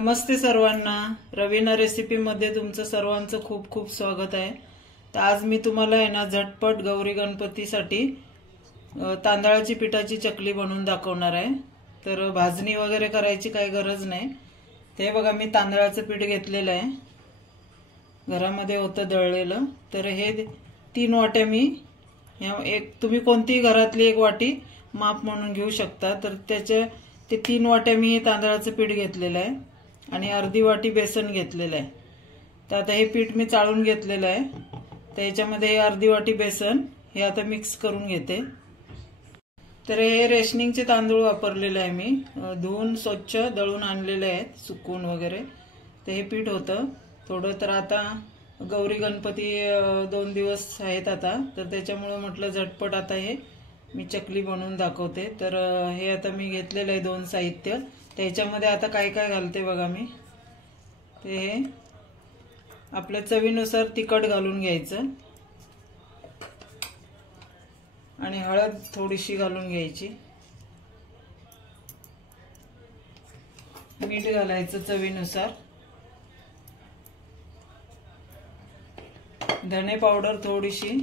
नमस्ते सर्वांना, रवीना रेसिपी मध्ये तुमचं सर्वांचं खूप खूप स्वागत आहे। तर आज मी तुम्हाला आहे ना झटपट गौरी गणपतीसाठी तांदळाची पिठाची चकली बनवून दाखवणार आहे। तर भाजणी वगैरे करायची काही गरज नाही। ते बघा मी तांदळाचं पीठ घेतलेलं आहे, घरामध्ये होतं दळलेलं। तर हे 3 वाट्या मी एक तुम्ही कोणती घरातली एक वाटी माप म्हणून घेऊ शकता। तर त्याचे ते 3 वाट्या मी तांदळाचं पीठ घेतलेलं आहे आणि अर्धी वाटी बेसन घेतलेलं आहे। तर आता हे पीठ मी चाळून घेतलेलं आहे। तर याच्यामध्ये अर्धी वाटी बेसन हे आता मिक्स करून घेते। तर हे रेशनिंगचे तांदूळ वापरलेले आहे मी, धुवून स्वच्छ दळून आणलेले आहेत सुकून वगैरे। तर हे पीठ होतं थोडं। तर आता गौरी गणपती 2 दिवस आहेत आता, तर त्याच्यामुळे म्हटलं झटपट आता हे मी चकली बनवून दाखवते। तर हे आता मी घेतलेलं आहे 2 साहित्य। त्याच्यामध्ये आता काय काय घालते बघा मी। ते हे आपल्या चवीनुसार तिखट घालून घ्यायचं आणि हळद थोडीशी घालून घ्यायची, मीठ घालायचं चवीनुसार, धने पावडर थोडीशी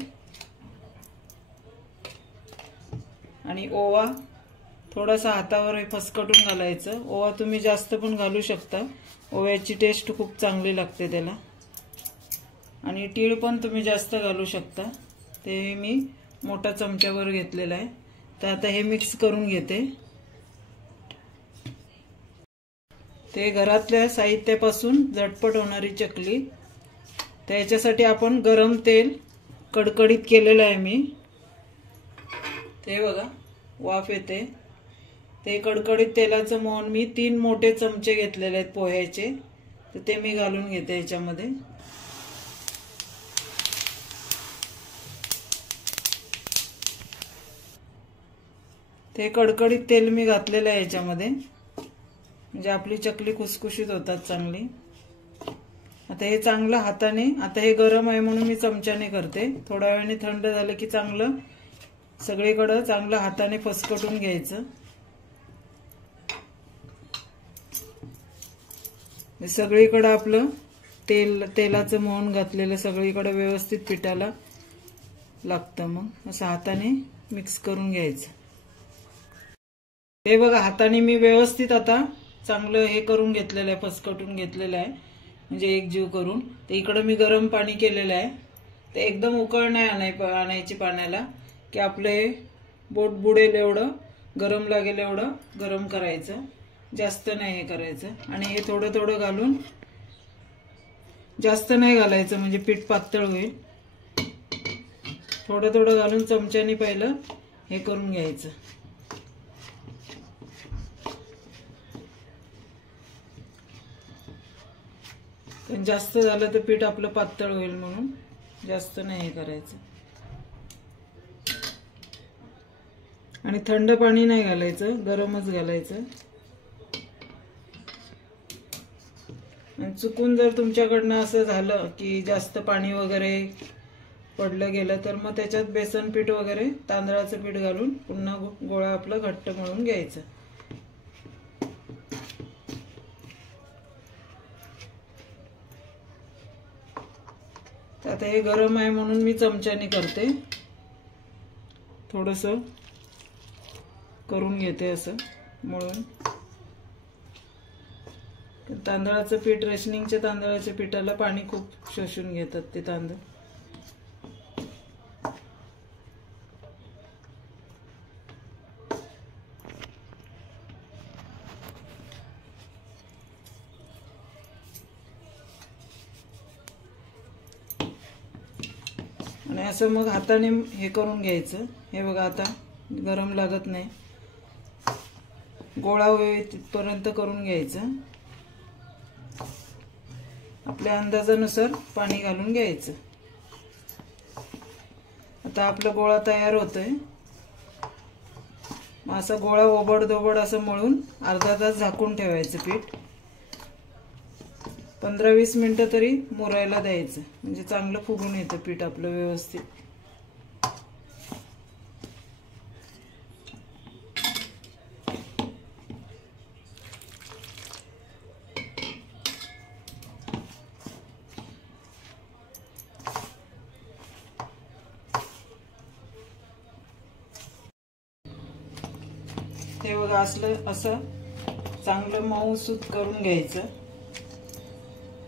आणि ओवा थोडासा हातावर फसकटून घालायचं। ओवा तुम्ही जास्त पण घालू शकता, ओव्याची टेस्ट खूप चांगली लागते त्याला। आणि तीळ पण तुम्ही जास्त घालू शकता। ते मी मोठा चमच्यावर घेतलेला आहे। तर आता हे मिक्स करून घेते। ते घरातल्या साहित्यापासून झटपट होणारी चकली। त्याच्यासाठी आपण गरम तेल कडकडीत केलेलं आहे मी। ते बघा वाफ येते। ते कडकडीत तेलाचं मोहन मी 3 मोठे चमचे घेतलेले आहेत पोह्याचे। तर ते मी घालून घेते याच्यामध्ये। ते कडकडीत तेल मी घातलेलं आहे याच्यामध्ये, म्हणजे आपली चकली खुसखुशीत होतात चांगली। आता हे चांगलं हाताने, आता हे गरम आहे म्हणून मी चमच्याने करते, थोड्या वेळाने थंड झालं की चांगलं सगळीकडे चांगलं हाताने फसकटून घ्यायचं। सगळीकडे आपलं तेलाचं मोहन घातलेलं सगळीकडे व्यवस्थित पिठाला लागतं। मग असं हाताने मिक्स करून घ्यायचं। हे बघा हाताने मी व्यवस्थित आता चांगलं हे करून घेतलेलं आहे, फसकटून घेतलेलं आहे, म्हणजे एकजीव करून। ते इकडे मी गरम पाणी केलेलं आहे। ते एकदम उकळ नाही आणायची पाण्याला, की आपले बोट बुडेल एवढं गरम लागेल एवढं गरम करायचं, जास्त नाही हे करायचं। आणि हे थोडं थोडं घालून, जास्त नाही घालायचं म्हणजे पीठ पातळ होईल। थोडं थोडं घालून चमच्याने पहिलं हे करून घ्यायचं। पण जास्त झालं तर पीठ आपलं पातळ होईल म्हणून जास्त नाही हे करायचं। आणि थंड पाणी नाही घालायचं, गरमच घालायचं। आणि चुकून जर तुमच्याकडनं असं झालं की जास्त पाणी वगैरे पडलं गेलं, तर मग त्याच्यात बेसन पीठ वगैरे तांदळाचं पीठ घालून पुन्हा गोळा आपला घट्ट मळून घ्यायचा। आता हे गरम आहे म्हणून मी चमच्याने करते, थोडंसं करून घेते असं मळून। तांदळाचं पीठ, रेशनिंगच्या तांदळाच्या पिठाला पाणी खूप शोषून घेतात ते तांदूळ। आणि असं मग हाताने हे करून घ्यायचं। हे बघा आता गरम लागत नाही, गोळा होईल तिथपर्यंत करून घ्यायचं। आपल्या अंदाजानुसार पाणी घालून घ्यायचं। आता आपला गोळा तयार होतोय। असा गोळा ओबड-दोबड असं मळून अर्धा तास झाकून ठेवायचं पीठ। 15-20 मिनिटं तरी मुरायला द्यायचं, म्हणजे चांगलं फुगून येतं पीठ आपलं व्यवस्थित। बघा असं चांगलं मऊसूत करून घ्यायचं.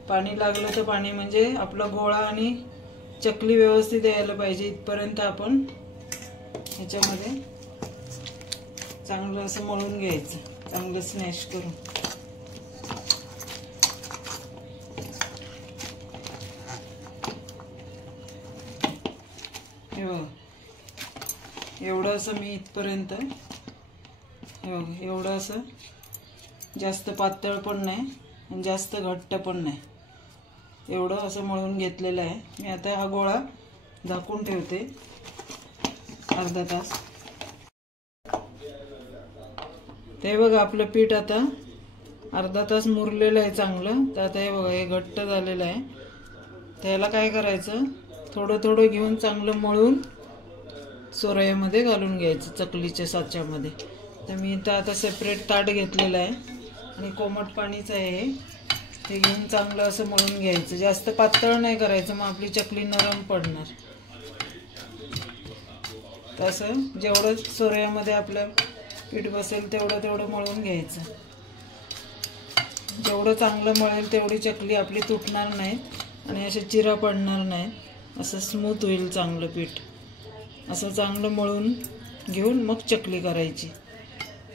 पाणी लागलं तर पाणी, म्हणजे आपला गोळा आणि चकली व्यवस्थित यायला पाहिजे इथपर्यंत आपण ह्याच्यामध्ये चांगलं असं मळून घ्यायचं, चांगलं स्मॅश करून. एवढं असं मी इथपर्यंत, एवढं असं जास्त पातळ पण नाही आणि जास्त घट्ट पण नाही, एवढं असं मळून घेतलेलं आहे मी. आता हा गोळा झाकून ठेवते अर्धा तास. ते बघा आपलं पीठ आता अर्धा तास मुरलेलं आहे चांगलं. तर आता हे बघा हे घट्ट झालेलं आहे. त्याला काय करायचं, थोडं थोडं घेऊन चांगलं मळून सोरयामध्ये घालून घ्यायचं, चकलीच्या साच्यामध्ये. तर मी इथं आता सेपरेट ताट घेतलेलं आहे आणि कोमट पाणीच आहे ते घेऊन चांगलं असं मळून घ्यायचं. जास्त पातळ नाही करायचं, मग आपली चकली नरम पडणार. तसं जेवढं सोरयामध्ये आपलं पीठ बसेल तेवढं मळून घ्यायचं. जेवढं चांगलं मळेल तेवढी चकली आपली तुटणार नाही आणि असे चिरा पडणार नाही. असं स्मूथ होईल चांगलं पीठ. असं चांगलं मळून घेऊन मग चकली करायची.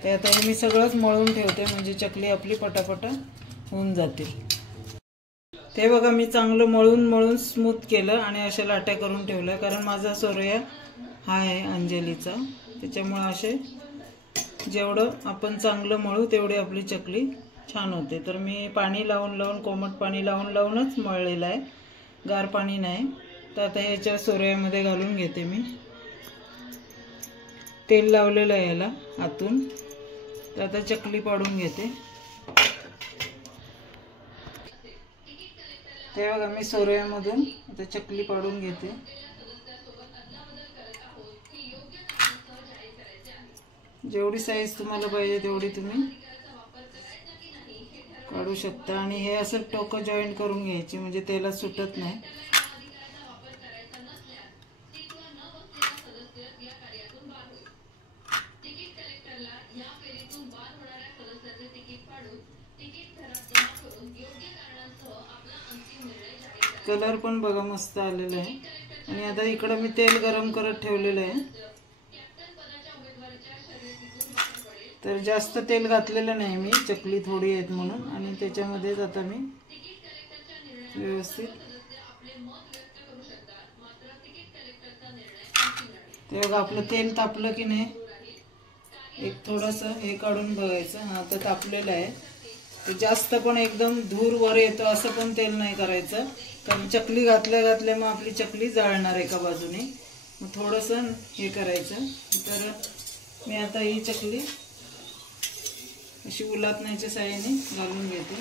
ते आता मी सगळंच मळून ठेवते, म्हणजे चकली आपली पटापटा होऊन जातील. ते बघा मी चांगलं मळून स्मूथ केलं आणि अशा लाट्या करून ठेवल्या. कारण माझा सोरया हा आहे अंजलीचा, त्याच्यामुळे असे जेवढं आपण चांगलं मळू तेवढी आपली चकली छान होते. तर मी पाणी लावून कोमट पाणी लावूनच मळलेलं आहे, गार पाणी नाही. तर आता ह्याच्या सोरयामध्ये घालून घेते मी. तेल लावलेलं आहे याला आतून. तर आता चकली पाडून घेते. ते बघा मी सोरयामधून आता चकली पाडून घेते. जेवढी साईज तुम्हाला पाहिजे तेवढी तुम्ही काढू शकता. आणि हे असं टोकं जॉईंट करून घ्यायची, म्हणजे तेलात सुटत नाही. कलर पण बघा मस्त आलेला आहे. आणि आता इकडं मी तेल गरम करत ठेवलेलं आहे. तर जास्त तेल घातलेलं नाही मी, चकली थोडी आहेत म्हणून. आणि त्याच्यामध्येच आता मी व्यवस्थित ते बघा आपलं तेल तापलं की नाही, एक थोडंसं हे काढून बघायचं. हा तर तापलेलं आहे. ते जास्त पण एकदम धूर वर येतो असं पण तेल नाही करायचं, कारण चकली घातल्या मग आपली चकली जाळणार एका बाजूने. मग थोडंसं हे करायचं. तर मी आता ही चकली अशी उलटण्याच्या साहाय्याने घालून घेते.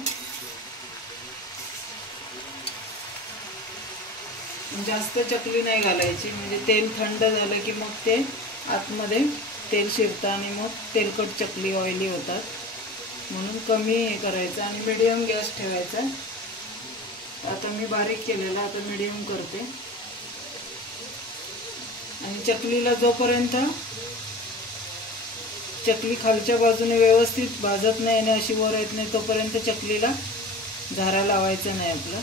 जास्त चकली नाही घालायची, म्हणजे तेल थंड झालं की मग ते आतमध्ये तेल शिरतं आणि मग तेलकट चकली ऑइली होतात. म्हणून कमी हे करायचं आणि मीडियम गॅस ठेवायचा. आता मी बारीक केलेला, आता मीडियम करते. आणि चकलीला जोपर्यंत चकली खालच्या बाजूने व्यवस्थित भाजत नाही आणि अशी वर येत नाही तोपर्यंत चकलीला झारा लावायचा नाही आपला.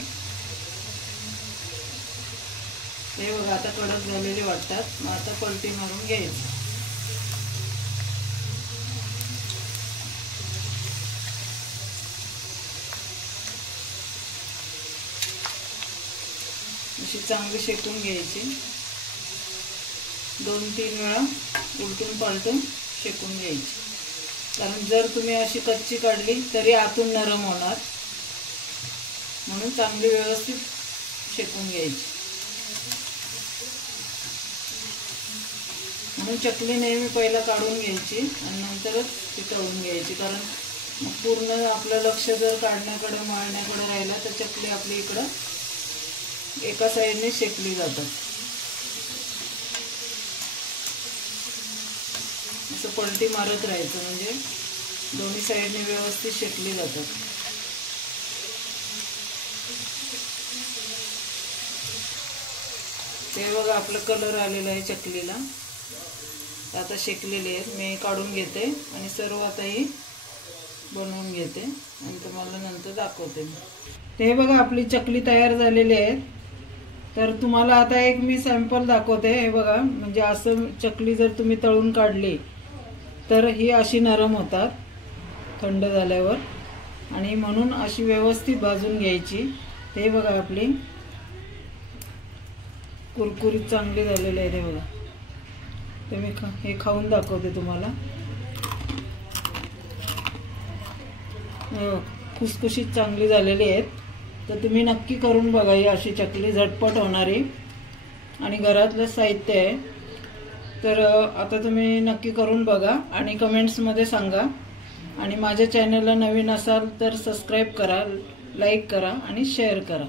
हे बघा आता कडक झालेले वाटतात. मग आता पलटी मारून घ्यायची. अशी चांगली शेकून घ्यायची. 2-3 वेळा उलटून पालटून शेकून घ्यायची. कारण जर तुम्ही अशी कच्ची काढली तरी आतून नरम होणार, म्हणून चांगली व्यवस्थित शेकून घ्यायची. म्हणून चकली नेहमी पहिला काढून घ्यायची आणि नंतरच ती तळून घ्यायची. कारण पूर्ण आपलं लक्ष जर काढण्याकडे मळण्याकडे राहिला तर चकली आपली इकडं एका साईडने शेकली जातात. असं पलटी मारत राहायचं, म्हणजे दोन्ही साईडने व्यवस्थित शेकली जातात. ते बघा आपलं कलर आलेला आहे चकलीला. आता शेकलेले आहेत, मी काढून घेते आणि सर्व आता ही बनवून घेते आणि तुम्हाला नंतर दाखवते. ते बघा आपली चकली तयार झालेली आहे. तर तुम्हाला आता एक मी सॅम्पल दाखवते. हे बघा, म्हणजे असं चकली जर तुम्ही तळून काढली तर ही अशी नरम होतात थंड झाल्यावर, आणि म्हणून अशी व्यवस्थित भाजून घ्यायची. ते बघा आपली कुरकुरीत चांगली झालेली आहे. ते बघा, ते मी हे खाऊन दाखवते तुम्हाला. खुसखुशीत चांगली झालेली आहेत. तर तुम्ही नक्की करून बघा. ही अशी चकली झटपट होणारी आणि घरातलं साहित्य आहे. तर आता तुम्ही नक्की करून बघा आणि कमेंट्समध्ये सांगा. आणि माझ्या चॅनलला नवीन असाल तर सबस्क्राईब करा, लाईक करा आणि शेअर करा.